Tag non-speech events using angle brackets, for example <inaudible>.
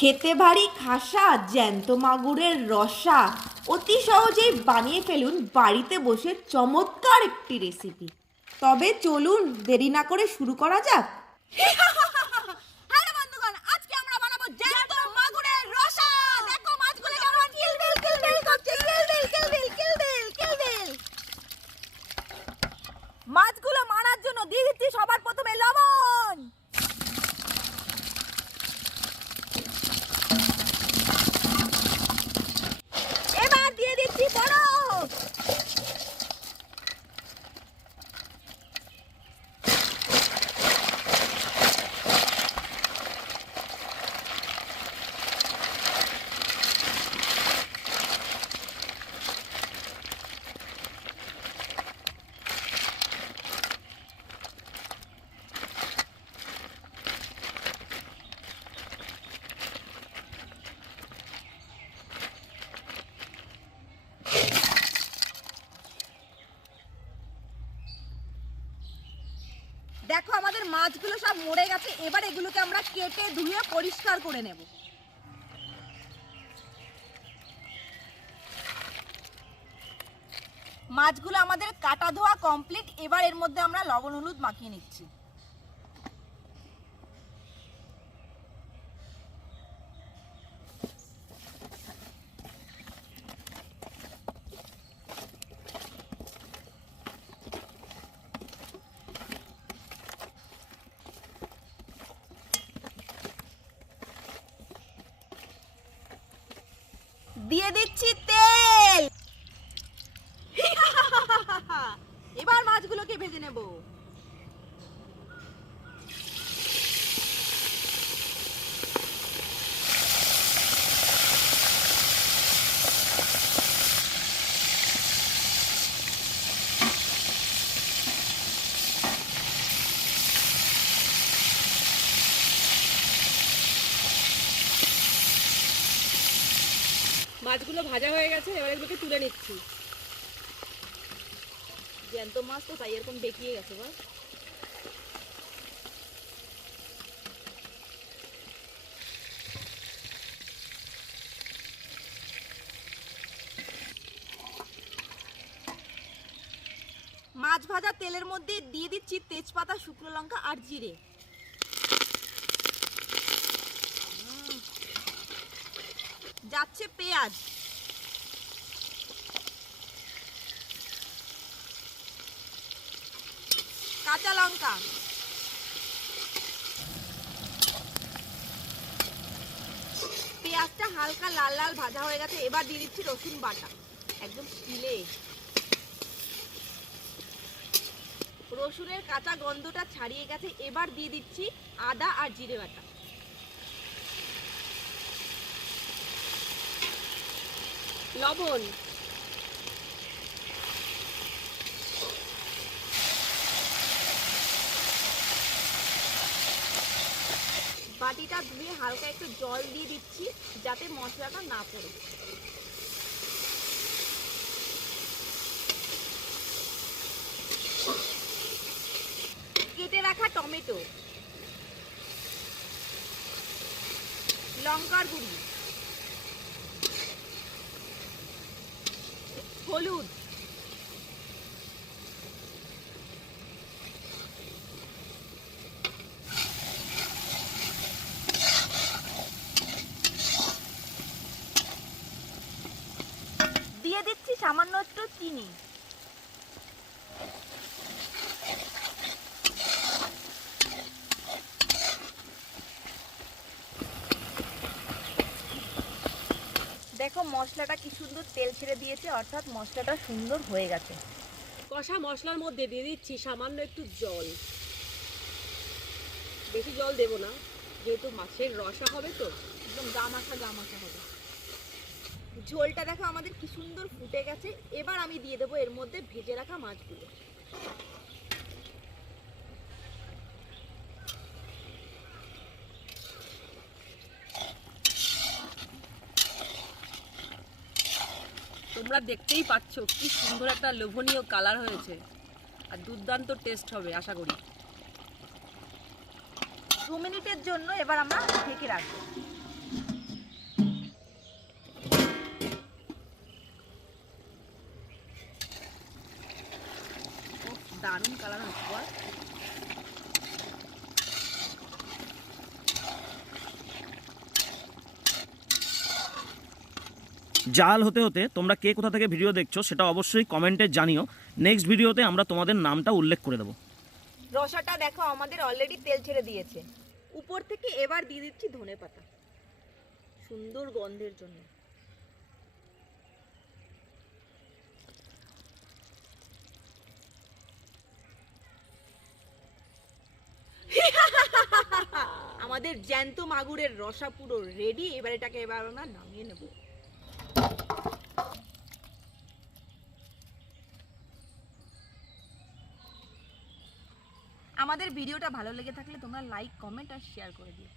খেতে ভারী খাসা জ্যান্ত মাগুরের রসা। অতি সহজেই বানিয়ে ফেলুন বাড়িতে বসে চমৎকার একটি রেসিপি তবে চলুন দেরি না করে শুরু করা যাক। মাছগুলো মারার জন্য দিয়ে দিচ্ছি সবার প্রথমে লবণ এবার দিয়ে দিচ্ছি বরফ দেখো আমাদের মাছগুলো সব মরে গেছে, এবার এগুলোকে আমরা কেটে ধুয়ে পরিষ্কার করে নেব। মাছগুলো আমাদের কাটা ধোয়া কমপ্লিট এবার এর মধ্যে আমরা লবণ হলুদ মাখিয়ে নিচ্ছি। দিয়ে দিচ্ছি তেল। <laughs> এবার মাছগুলোকে ভেজে নেব। মাছগুলো ভাজা হয়ে গেছে, এবার এগুলোকে তুলে নিচ্ছি। জ্যান্ত মাছ তো তাই এরকম বেঁকিয়ে গেছে, বল। মাছ ভাজা তেলের মধ্যে দিয়ে দিচ্ছি তেজপাতা, শুকনো লঙ্কা আর জিরে। যাচ্ছে পেঁয়াজ। কাঁচা লঙ্কা। পেঁয়াজটা হালকা লাল লাল ভাজা হয়ে গেছে, এবার দিয়ে দিচ্ছি রসুন বাটা। একদম স্টিলে রসুনের কাঁচা গন্ধটা ছাড়িয়ে গেছে, এবার দিয়ে দিচ্ছি আদা আর জিরে বাটা। লবণ। বাটিটা ধুয়ে হালকা একটু জল দিয়ে দিচ্ছি, যাতে মশলাটা না পড়ে। কেটে রাখা টমেটো। লঙ্কার গুঁড়ি। হলুদ দিয়ে দিচ্ছি সামান্য একটু চিনি। দেখো মশলাটা কি সুন্দর তেল ছেড়ে দিয়েছে, অর্থাৎ মশলাটা সুন্দর হয়ে গেছে। কষা মশলার মধ্যে দিয়ে দিচ্ছি সামান্য একটু জল। বেশি জল দেব না, যেহেতু মাছের রসা হবে তো, একদম গামাখা গামাখা হবে। ঝোলটা দেখো আমাদের কি সুন্দর ফুটে গেছে, এবার আমি দিয়ে দেবো এর মধ্যে ভেজে রাখা মাছগুলো। তোমরা দেখতেই পাচ্ছ কি সুন্দর একটা লোভনীয় কালার হয়েছে। আর দুর্দান্ত টেস্ট হবে, আশা করি। দু মিনিটের জন্য এবার আমরা ঢেকে রাখব। দারুণ কালার হচ্ছে জাল হতে হতে তোমরা কে কোথা থেকে ভিডিও দেখছ সেটা অবশ্যই কমেন্টে জানিও। নেক্সট ভিডিওতে আমরা তোমাদের নামটা উল্লেখ করে দেবো। রসাটা দেখো, আমাদের অলরেডি তেল ছেড়ে দিয়েছে। উপর থেকে এবার দিয়ে দিচ্ছি ধনে পাতা। সুন্দর গন্ধের জন্য। আমাদের জ্যান্ত মাগুরের রসা পুরো রেডি এবার এটাকে এবার আমরা নামিয়ে নেব। আমাদের ভিডিওটা ভালো লেগে থাকলে তোমরা লাইক কমেন্ট আর শেয়ার করে দিও।